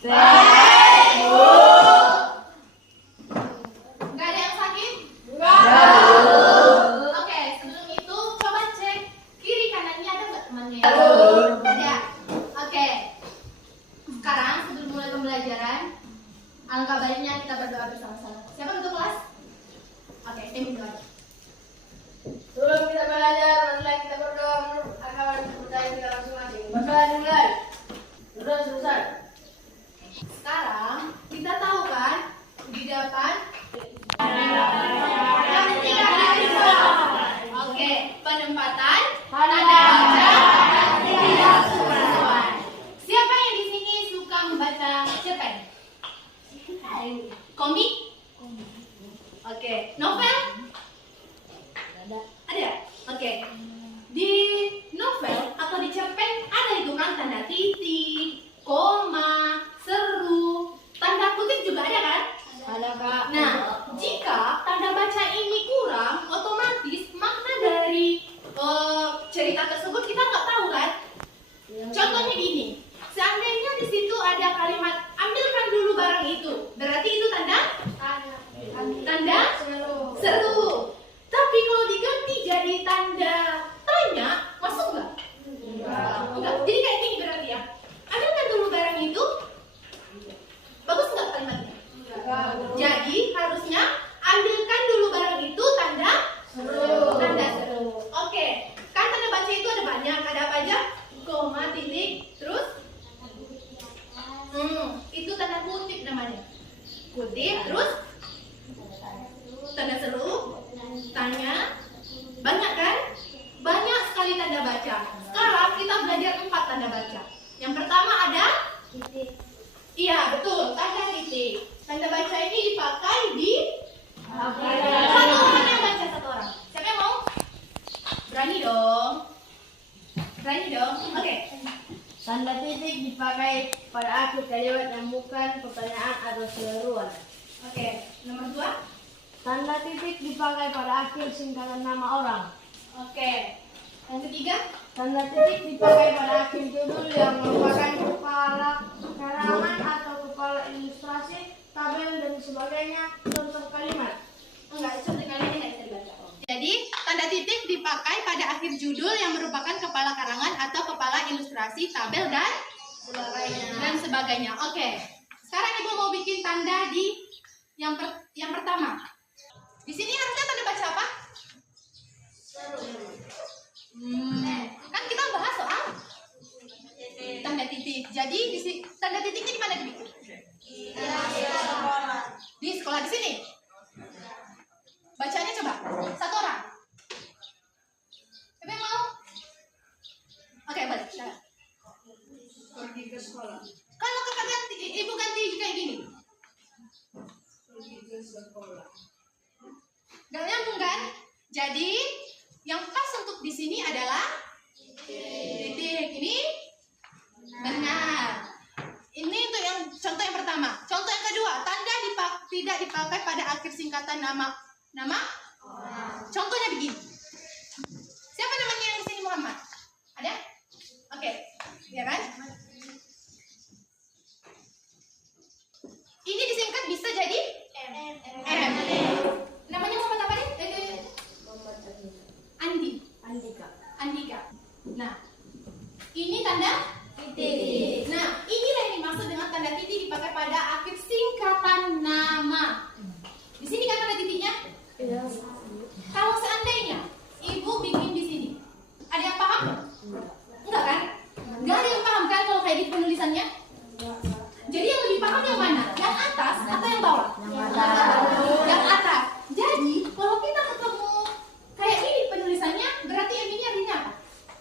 Baik, Bu. Nggak ada yang sakit? Nggak, Bu. Oke, sebelum itu coba cek kiri kanannya ada nggak temannya? Ada. Oke. Sekarang sebelum mulai pembelajaran, alangkah baiknya kita berdoa bersama-sama. Siapa untuk kelas? Oke, tim berdoa. Sebelum kita belajar, marilah kita berdoa menurut agama dan kepercayaan kita masing-masing. Berdoa dimulai. Berdoa selesai. Sekarang kita tahu kan di depan oke, penempatan tanda baca tidak sesuai. Siapa yang di sini suka membaca cerpen? Komik? Oke, novel? Ada? Oke. Di novel atau di cerpen ada itu kan tanda titik, koma, seru, tanda kutip juga ada kan? Ada, Kak. Nah, jika tanda baca ini kurang, otomatis makna dari cerita tersebut kita nggak tahu kan? Contohnya gini, seandainya di situ ada kalimat ambilkan dulu barang itu, berarti itu tanda seru. Tapi kalau diganti jadi tanda tanya, masuk nggak? Enggak. Jadi kayak gini berarti ya. Ambilkan dulu barang itu. Bagus nggak kalimatnya? Jadi harusnya ambilkan dulu barang itu tanda seru. Oke. Kan tanda baca itu ada banyak. Ada apa aja? Koma, titik, terus itu tanda kutip namanya. Kutip, terus tanda seru, tanya, banyak kan? Banyak sekali tanda baca. Sekarang kita belajar 4 tanda baca. Yang pertama ada titik. Iya, betul, tanda titik. Tanda baca ini dipakai di satu orang yang baca, satu orang. Siapa yang mau? Berani dong. Oke. Tanda titik dipakai pada akhir kalimat yang bukan pertanyaan atau seruan. Oke, nomor 2. Tanda titik dipakai pada akhir singkatan nama orang. Oke. Yang ketiga, Tanda titik dipakai pada akhir judul yang merupakan kepala karangan atau kepala ilustrasi, tabel dan sebagainya. Contoh kalimat. enggak, contoh kalimatnya nggak bisa dibaca. Jadi, tanda titik dipakai pada akhir judul yang merupakan kepala karangan atau kepala ilustrasi, tabel dan sebagainya. Oke. Sekarang Ibu mau bikin tanda di yang pertama. Di sini harusnya tanda baca apa? Kan kita bahas soal tanda titik. Jadi tanda titiknya di mana dibikin? Di sekolah di sini. Bacanya coba. Satu orang. Siapa yang mau? Oke, balik. Pergi ke sekolah. Kalau kakak ganti, Ibu ganti kayak gini. Pergi ke sekolah. Gak nyambung kan? Jadi yang pas untuk di sini adalah titik. Ini benar. Ini untuk yang contoh yang pertama. Contoh yang kedua, tanda tidak dipakai pada akhir singkatan nama. Contohnya begini. Siapa namanya yang di sini Muhammad? Ada? Oke, ya kan? Ini disingkat bisa jadi M. Namanya Muhammad apa nih? Andika. Nah, ini tanda titik. Nah, inilah yang dimaksud dengan tanda titik dipakai pada akhir singkatan nama. Di sini kan ada titiknya? Kalau seandainya Ibu bikin di sini, ada yang paham? Enggak kan? Enggak ada yang paham kan kalau kayak di penulisannya? Jadi yang lebih paham yang mana? Yang atas atau yang bawah? Yang atas. Jadi kalau kita ketemu kayak ini penulisannya, berarti ini artinya apa?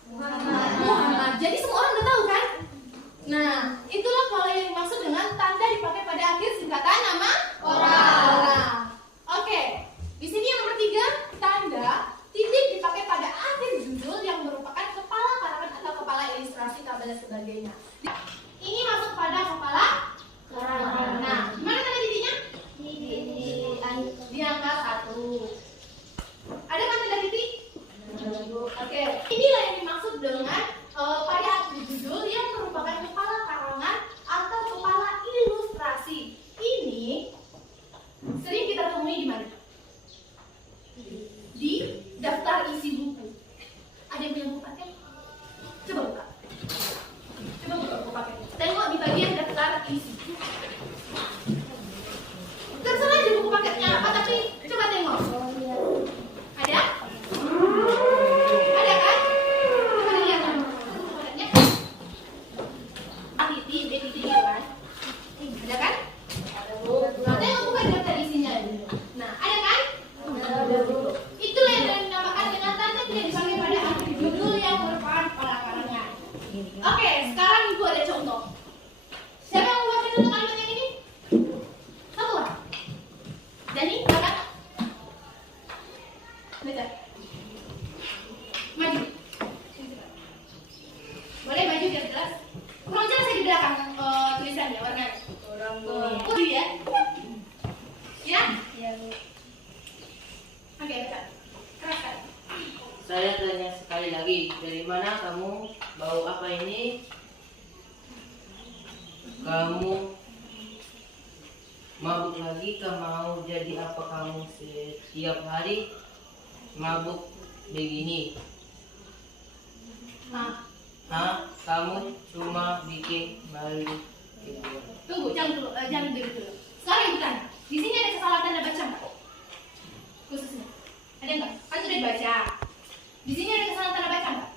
Muhammad. Jadi semua orang udah tahu kan? Nah, itulah kalau yang dimaksud dengan tanda dipakai pada akhir singkatan nama orang. Oke. Di sini yang nomor 3, tanda titik dipakai pada akhir judul yang merupakan kepala karangan atau kepala ilustrasi, tabel dan sebagainya. Ini masuk pada kepala karangan. Nah, gimana tanda titiknya? Di angka 1. Ada kan tanda titik? Oke. Inilah yang dimaksud dengan pada akhir judul yang merupakan kepala karangan atau kepala contoh kalimat yang ini? Satu orang. Jadi, silakan. Baca. Maju. Boleh maju biar jelas. Kurang jelas di belakang tulisannya warnanya. Orang Oh ya. Ya? Ya. Oke, baca. Keraskan. Saya tanya sekali lagi, dari mana kamu? Bau apa ini? Kamu mabuk lagi? Mau jadi apa kamu setiap hari mabuk begini? Nah, Kamu cuma bikin malu gitu. tunggu, jangan dulu. Sekarang yang bertanya, di sini ada kesalahan tanda baca nggak? Khususnya, ada nggak? Kan sudah dibaca. Di sini ada kesalahan tanda baca nggak?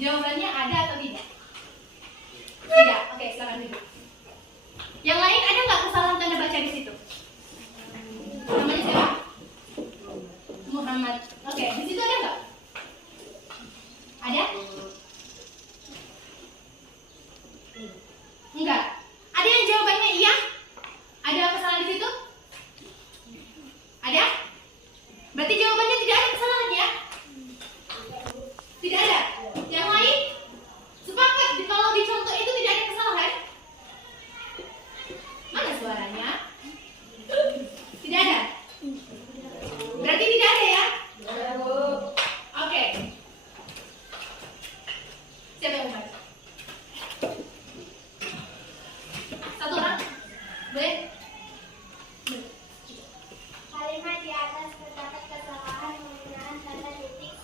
Jawabannya ada atau tidak? Tidak. Oke, silakan duduk. Yang lain ada nggak kesalahan tanda baca di situ? Namanya siapa? Muhammad. Oke, di situ ada nggak? Ada? Enggak. Ada yang jawabannya iya? Ada kesalahan di situ? Ada? Berarti jawabannya tidak ada kesalahan ya? Tidak ada. Yang lain? Sepakat kalau di contoh itu tidak ada kesalahan? Mana suaranya? Tidak ada. Berarti tidak ada ya? Oke. Siapa yang mau? Satu orang? Boleh? Kalimat di atas terdapat kesalahan penggunaan tanda titik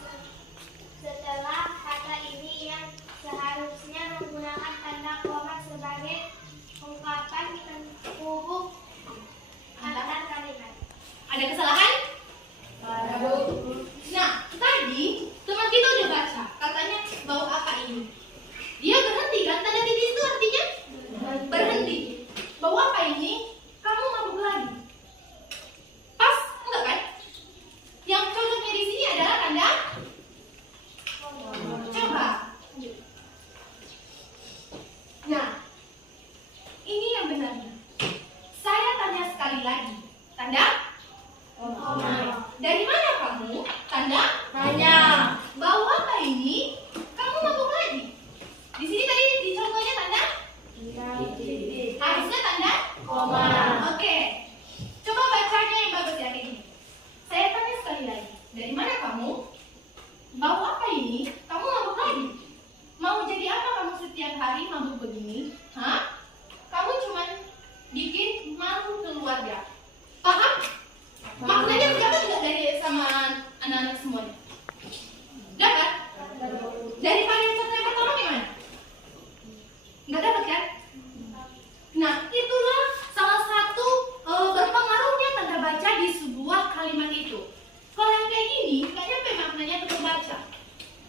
setelah kata ini yang seharusnya menggunakan tanda koma sebagai ungkapan penghubung antara kalimat. Ada kesalahan? Nah, tadi teman kita udah baca, katanya bau apa ini? Dia berhenti kan? Tanda titik itu artinya berhenti. Bau apa ini? Kamu mabuk lagi. Pas? Enggak kan? Yang cocoknya di sini adalah tanda coba. Nah, ini yang benarnya. Saya tanya sekali lagi. Tanda? Dari mana kamu? Tanda? Tanya. Bau apa ini? Kamu mabuk lagi. Di sini tadi di contohnya tanda? Harusnya tanda? Koma. Oke. Coba bacanya yang bagus ya kayak gini. Saya tanya sekali lagi. Dari mana kamu? Bau apa ini? Kamu mabuk lagi. Mau jadi apa kamu setiap hari mabuk begini? Hah? Kamu cuman bikin malu keluarga. Paham? Maknanya dapat nggak dari sama anak-anak semuanya? Dapat? Daripada yang contoh yang pertama gimana? Nggak dapat kan? Nah, itulah salah satu berpengaruhnya tanda baca di sebuah kalimat itu. Kalau yang kayak gini, nggak nyampe maknanya ke pembaca.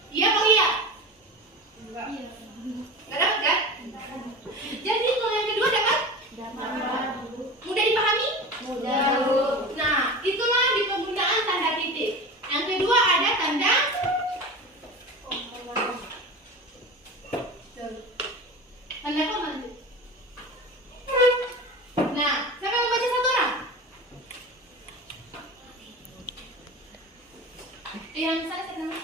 Iya atau iya? Nggak dapat kan? Jadi kalau yang kedua dapat? Mudah dipahami? Nah, itulah di penggunaan tanda titik. Yang kedua ada tanda tanda koma. Nah, siapa yang mau baca satu orang? Yang sana siapa namanya?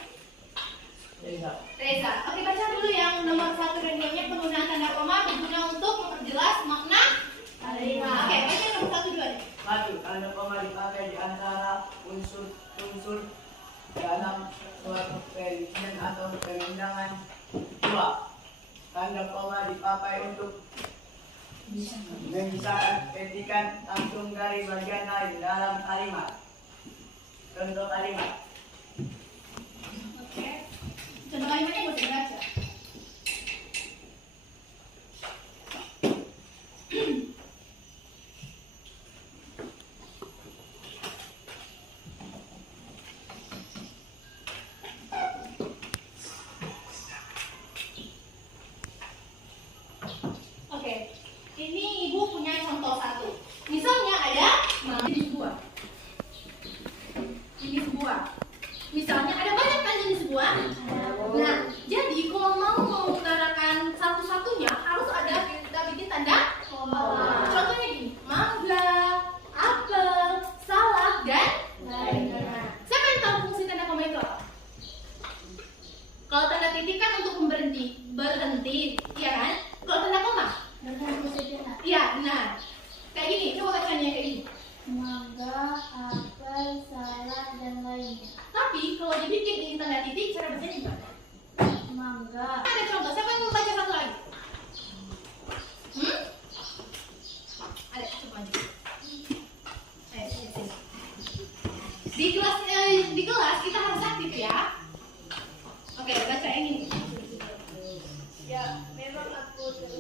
Reza. Oke, baca dulu yang nomor 1 dan 2-nya penggunaan tanda koma berguna untuk memperjelas makna kalimat. Oke, baca yang nomor 1 2 nih. Satu, tanda koma dipakai di antara unsur-unsur dalam suatu perincian atau pengundangan. Dua, tanda koma dipakai untuk memisahkan petikan langsung dari bagian lain dalam kalimat. Contoh kalimat. Oke. Contoh kalimatnya nggak usah dibaca. Oke, ini ibu punya contoh satu. Misalnya ada jenis buah. Jenis buah. Misalnya ada banyak kan jenis buah. Nah, jadi kalau mau mengutarakan satu-satunya harus ada kita bikin tanda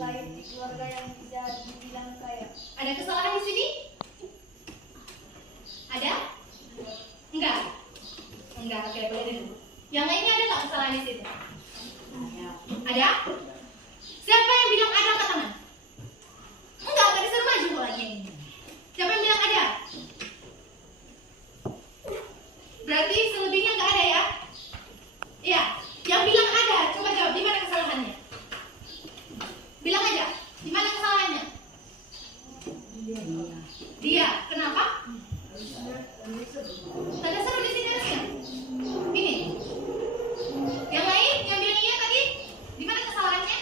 lahir di keluarga yang bisa dibilang kaya. Ada kesalahan di sini? Ada? Enggak? Enggak, oke, boleh dulu. Yang lainnya ada nggak kesalahan di situ? Ada? Siapa yang bilang ada angkat tangan? Enggak disuruh maju lagi. Siapa yang bilang ada? Berarti selebihnya nggak ada ya? Iya, yang bilang ada, coba jawab, di mana kesalahannya? Bilang aja, di mana kesalahannya? Dia, kenapa? Tanda seru di sini harusnya. Ini. Yang lain, yang bilang iya tadi, di mana kesalahannya?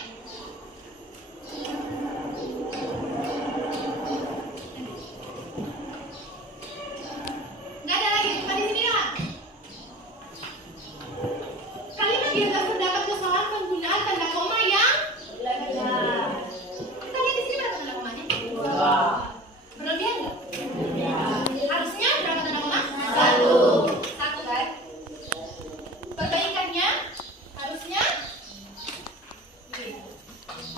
Nggak ada lagi, cuma di sini doang. Kalimat di atas terdapat kesalahan penggunaan tanda koma yang kita lihat di sini berapa tanda komanya? Berlebihan nggak? Harusnya berapa tanda koma? Satu kan? Perbaikannya harusnya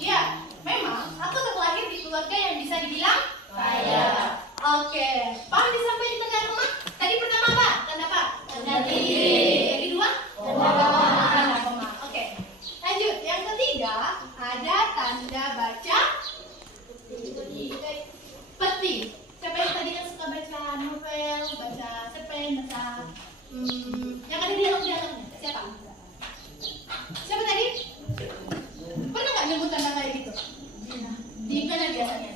ya, memang aku terlahir di keluarga yang bisa dibilang kaya. Oke, paham sampai di tanda koma? Tadi pertama apa? Tanda apa? Tanda titik. Yang kedua? Tanda koma. Oke, lanjut. Yang ketiga ada tanda baca peti. Siapa yang tadi yang suka baca novel, baca cerpen, baca yang ada di dialog-dialognya? Siapa? Siapa tadi? Pernah nggak nyebut tanda kayak gitu? Di mana biasanya?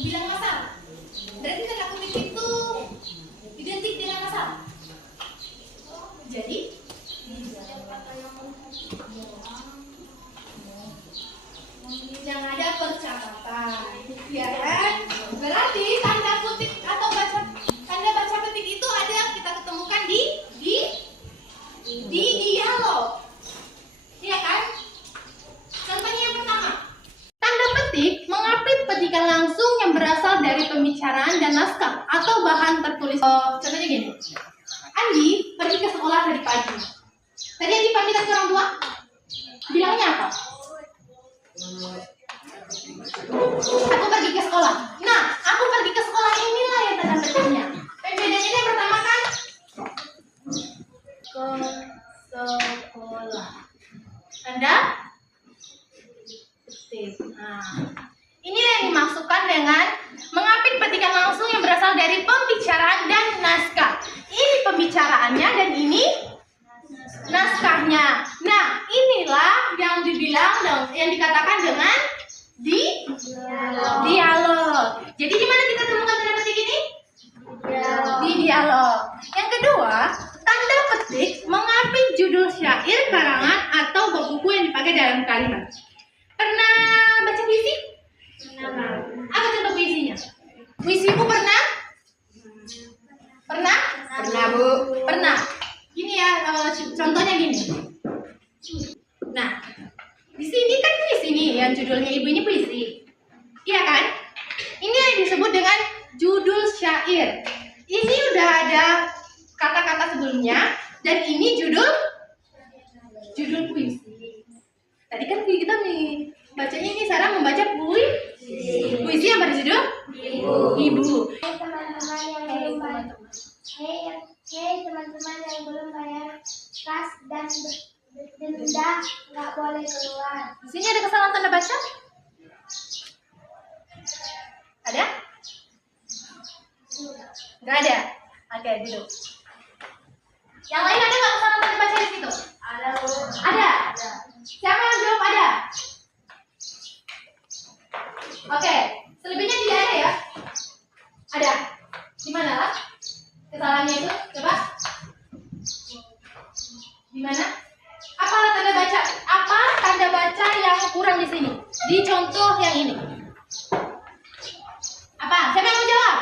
Bilang masalah. Berarti tanda kutip itu identik dengan masalah. Jadi yang ada percakapan, ya kan? Berarti tanda kutip atau tanda baca petik itu ada kita ketemukan di dialog, ya kan? Contohnya yang pertama, tanda petik mengapit petikan langsung yang berasal dari pembicaraan dan naskah atau bahan tertulis. Contohnya gini, Andi pergi ke sekolah tadi pagi. Tadi Andi pamitan ke orang tua, bilangnya apa? Aku pergi ke sekolah. Nah, aku pergi ke sekolah inilah yang tanda petiknya. Bedanya yang pertama kan ke sekolah. Tanda petik. Nah, inilah yang dimaksudkan dengan mengapit petikan langsung yang berasal dari pembicaraan dan naskah. Ini pembicaraannya dan ini naskahnya. Nah, inilah yang dibilang yang dikatakan dengan dialog. Jadi di mana kita temukan tanda petik ini? Di dialog. Yang kedua, tanda petik mengapit judul syair, karangan atau bab buku yang dipakai dalam kalimat. Pernah baca puisi? Apa contoh puisinya? Puisimu pernah? Pernah? Pernah, Bu. Pernah. Gini ya, contohnya gini. Nah, di sini kan puisi nih, yang judulnya ibu ini puisi, iya kan? Ini yang disebut dengan judul syair. Ini udah ada kata-kata sebelumnya dan ini judul puisi. Tadi kan kita nih bacanya ini Sarah membaca puisi yang berjudul Ibu. Teman-teman yang belum bayar kas dan denda nggak boleh keluar. Di sini ada kesalahan tanda baca? Ada? Nggak ada. Oke, duduk. Yang lain ada nggak kesalahan tanda baca di situ? Ada, Bu. Ada. Siapa yang jawab ada? Oke, selebihnya tidak ada ya? Ada. Di mana lah kesalahannya itu? Coba. Di mana? Apa tanda baca? Apa tanda baca yang kurang di sini? Di contoh yang ini. Apa? Siapa yang mau jawab?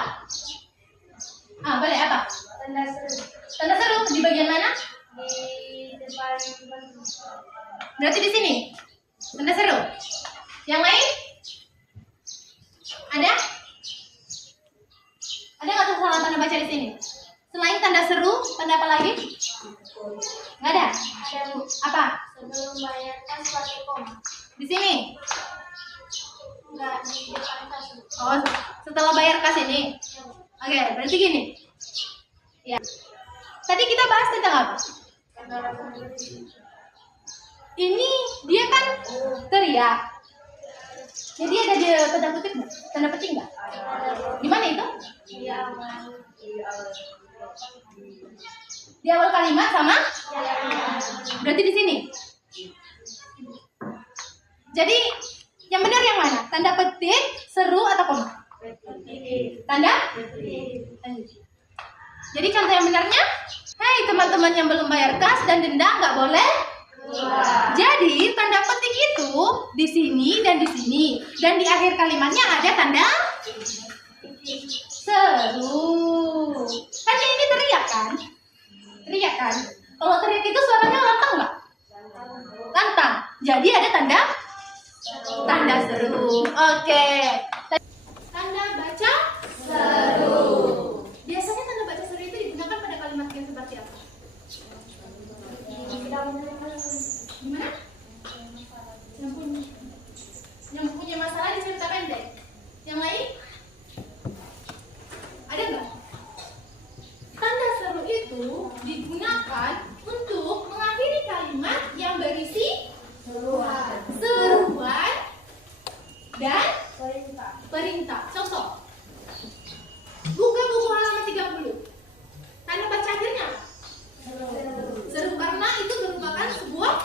Boleh apa? Tanda seru Tanda seru di bagian mana? di depan. Berarti di sini. Tanda seru. Yang lain? Ada? Ada nggak kesalahan tanda baca di sini? Selain tanda seru, tanda apa lagi? Nggak ada. Ada Bu. Apa? Sebelum bayar kas pakai koma. Di sini. Enggak di depan kas Bu. Oh, setelah bayar kas ini. Oke, berarti gini. Ya. Tadi kita bahas tentang apa? Tanda petik. Ini dia kan teriak. Jadi ada di tanda petik nggak? Tanda petik nggak? Gimana itu? Iya, mau. Di awal kalimat sama? Berarti di sini. Jadi yang benar yang mana? Tanda petik, seru atau koma? Tanda? Jadi contoh yang benarnya? Hai teman-teman yang belum bayar kas dan denda nggak boleh. Jadi tanda petik itu di sini dan di sini, dan di akhir kalimatnya ada tanda seru. Kan ini teriak kan? Teriak kan? Kalau teriak itu suaranya lantang nggak? Lantang. Jadi ada tanda seru. Oke. Tanda baca seru. Biasanya tanda baca seru itu digunakan pada kalimat yang seperti apa? Gimana? Yang punya masalah di cerita pendek. Yang lain? Ada nggak? Tanda seru itu digunakan untuk mengakhiri kalimat yang berisi seruan dan perintah. Contoh. Buka buku halaman 30. Tanda baca akhirnya apa? Seru, karena itu merupakan sebuah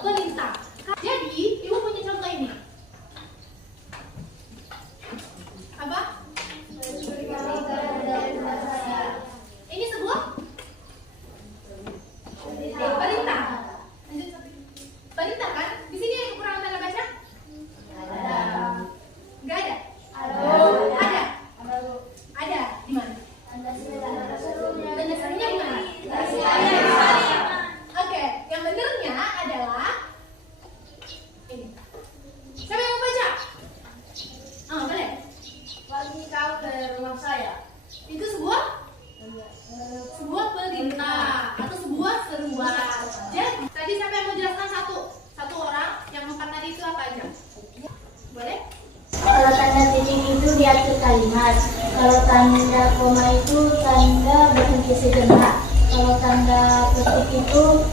perintah. Jadi, ibu punya contoh ini. Apa? Ini sebuah perintah. Perintah kan? Di sini ada kekurangan tanda baca? Enggak ada? Ada. Ada. Di mana? Tanda serunya di mana? Oke, yang benernya adalah ini. Siapa yang mau baca? Oh, boleh. Pagi kau ke rumah saya. Itu sebuah perintah atau sebuah seruan. Jadi, tadi siapa yang mau jelaskan satu orang, yang empat tadi itu apa aja? Boleh? Kalau tanda titik itu di akhir kalimat. Kalau tanda koma itu tanda berhenti sejenak. Kalau tanda petik itu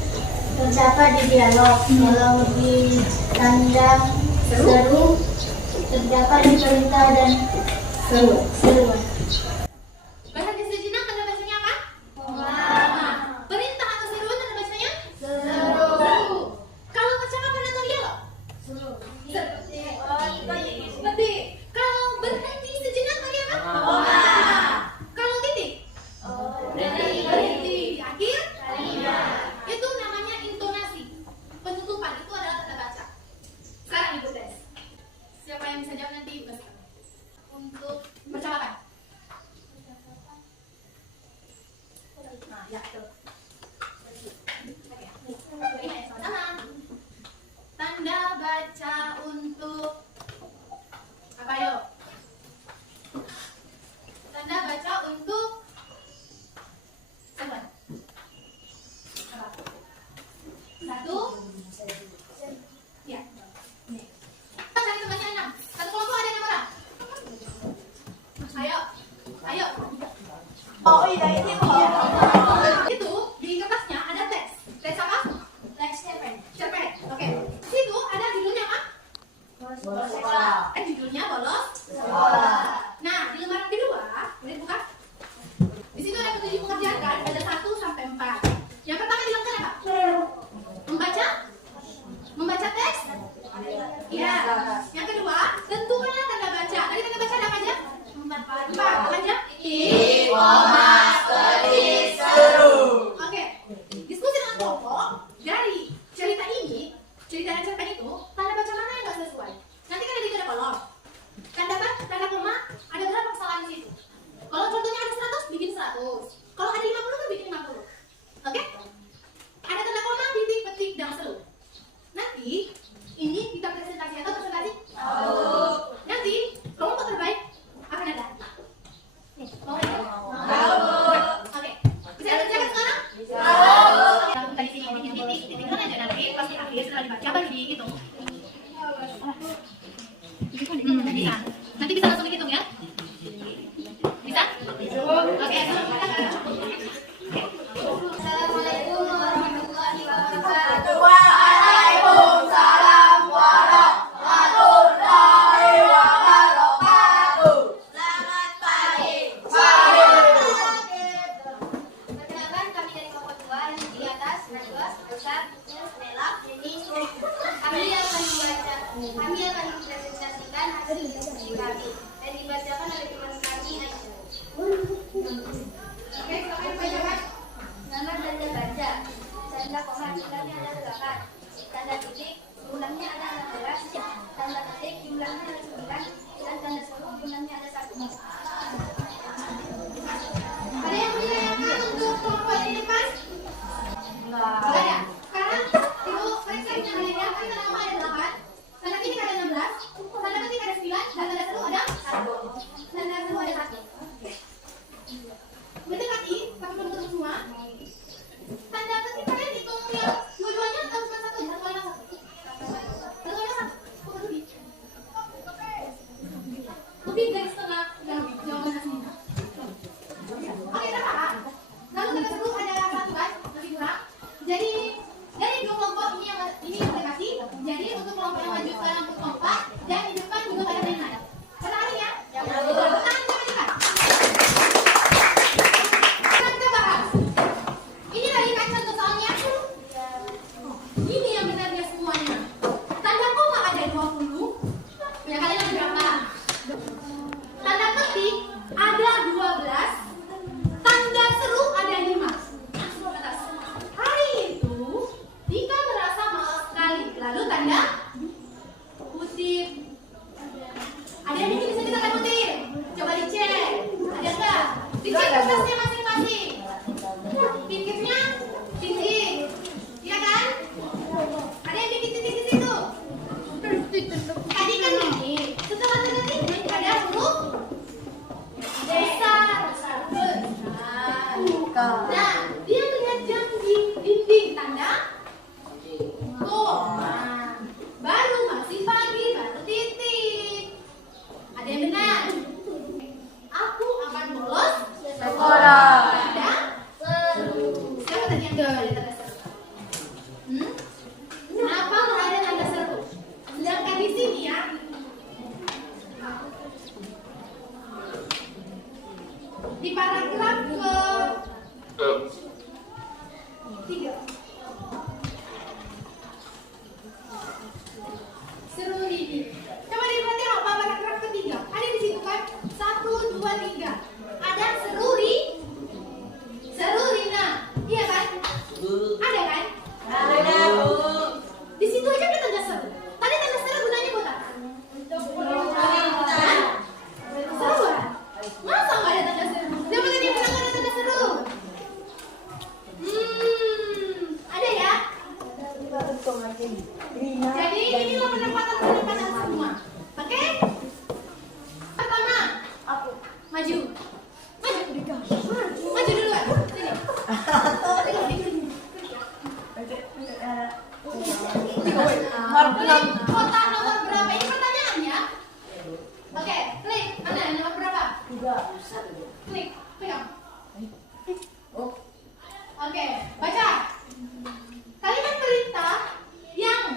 terdapat di dialog. Kalau di tanda seru terdapat di perintah dan seruan. Berhenti sejenak tanda bacanya apa? Perintah atau seruan tanda bacanya? Seru. Kalau percakapan atau dialog? Petik. Kalau berhenti sejenak tadi apa? Kalau titik? Berhenti di akhir? Itu namanya intonasi. Penutupan itu adalah tanda baca. Sekarang ibu tes. Siapa yang bisa jawab nanti ibu kasih tahu. Untuk percakapan. Nah, ya itu. Oke. Ini sama. Tanda baca untuk apa yuk? Tanda baca untuk seruan. Apa? Satu. Ya. Nih. Cari temannya 6. Satu kelompok ada yang berapa? Ayo. Ayo. Oh iya ini Itu di kertasnya ada teks. Teks apa? Cerpen. Oke. Situ ada judulnya apa? Judulnya bolos. Nah, di lembaran kedua, boleh buka? Di situ ada ketujuh pekerjaan kan, ada 1 sampai 4. Yang pertama dilakukan apa? Membaca teks. Iya. Yang kedua, tentukanlah tanda baca. Tadi tanda baca ada apa aja? 4. Apa aja? Oke. Diskusi dengan kelompok dari cerita ini, cerita dan cerpen itu, tanda baca mana yang nggak sesuai? Nanti kan ada 3 kolom. Tanda koma, ada berapa kesalahan di situ? Kalau contohnya ada 100, bikin 100. Kalau ada 50, kan bikin 50. Oke? Ada tanda koma, titik, petik, dan seru. Nanti, ini kita presentasi atau presentasi? Nanti, kelompok terbaik akan ada. Nih, mau nggak? Oke. Bisa kerjakan sekarang? Kami akan mempresentasikan hasil diskusi kami dan dibacakan oleh teman kami Aisyah. Oke, silakan dibacakan. Nama tanda baca. Tanda koma jumlahnya ada 8. Tanda titik jumlahnya ada 16. Tanda titik jumlahnya ada 9. Dan tanda seru jumlahnya ada 1. Ada yang menanyakan untuk kelompok di depan? Enggak. Enggak ya? Sekarang ibu periksa yang lainnya. Kan tanda koma ada 8, tanda titik ada 16, tanda ketik ada 9, dan tanda seru ada 1. Tanda seru ada 1. Mendekati, tapi belum ketemu semua. Tanda ketik kalian hitung yang dua-duanya atau cuma satu? Satuannya satu. Satuannya satu. Bukan lebih. Lebih dari setengah yang jawaban aslinya. Oke, berapa? Lalu tanda seru ada 1 kan? Lebih kurang. Jadi dari dua kelompok ini mendekati. Jadi untuk kelompok yang maju sekarang berkelompok dan di depan juga pada mainan. Pertanyaan ya? Pertanyaan cepat-cepat. Sekarang kita bahas. Ini tadi kan contoh soalnya. Ini yang benar ya semuanya. Tanda koma ada 20. Punya kalian ada berapa? Tanda ketik ada 12. Tanda seru ada 5. Langsung ke atas. Hari itu Dika merasa malas sekali. Lalu tanda kutip. Ada yang bikin di sini tanda kutip? Coba dicek. Ada nggak? Dicek kertasnya masing-masing. Titiknya titik. Iya kan? Ada yang bikin titik di situ? Tadi kan ini. Setelah tanda titik ada huruf besar. Nah, dia melihat jam di dinding tanda koma. Baru masih pagi, baru titik. Ada yang benar? Aku akan bolos sekolah. Tanda seru. Siapa tadi yang bilang ada tanda seru? Kenapa nggak ada tanda seru? Sedangkan di sini ya. Di paragraf ke 3. Seru ini. Coba dilihat tengok paragraf ketiga. Ada di situ kan? 1, 2, 3. Ada seru Rina. Iya kan? Ada kan? Ada, Bu. Di situ aja ada tanda seru. Tadi tanda seru gunanya buat apa? Hah? Seru kan? Masa nggak ada tanda seru? Siapa tadi yang bilang nggak ada tanda seru? Ada ya? Jadi inilah penempatan semua. Oke? Pertama, maju. Maju duluan. Sini. Klik kotak nomor berapa? Ini pertanyaannya. Oke, klik. Mana nomor berapa? 3. Klik. Pegang. Oke, baca. Kalimat perintah yang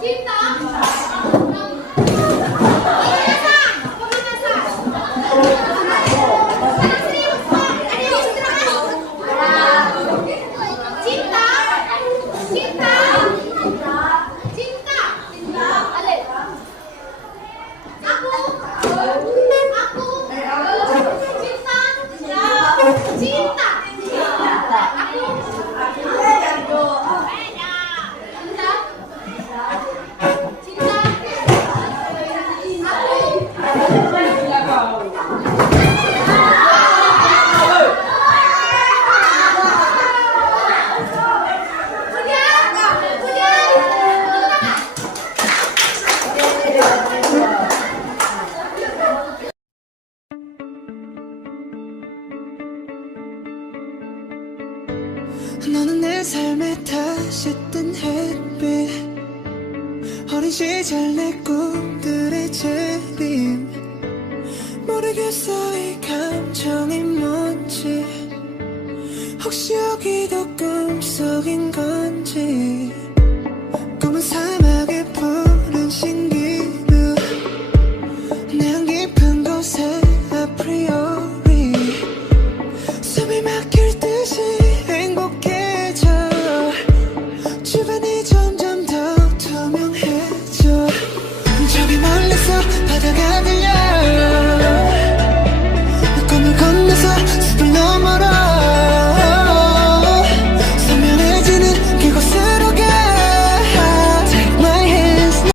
cinta, binatang, binatang. Serius, Pak. Ada yang istirahat? Cinta, cinta, cinta. Alif. Aku, cinta, cinta. Aku, 너는 내 삶에 다시 뜬 햇빛 어린 시절 내 꿈들의 재림 모르겠어 이 감정이 뭔지 혹시 여기도 꿈속인 건지 꿈은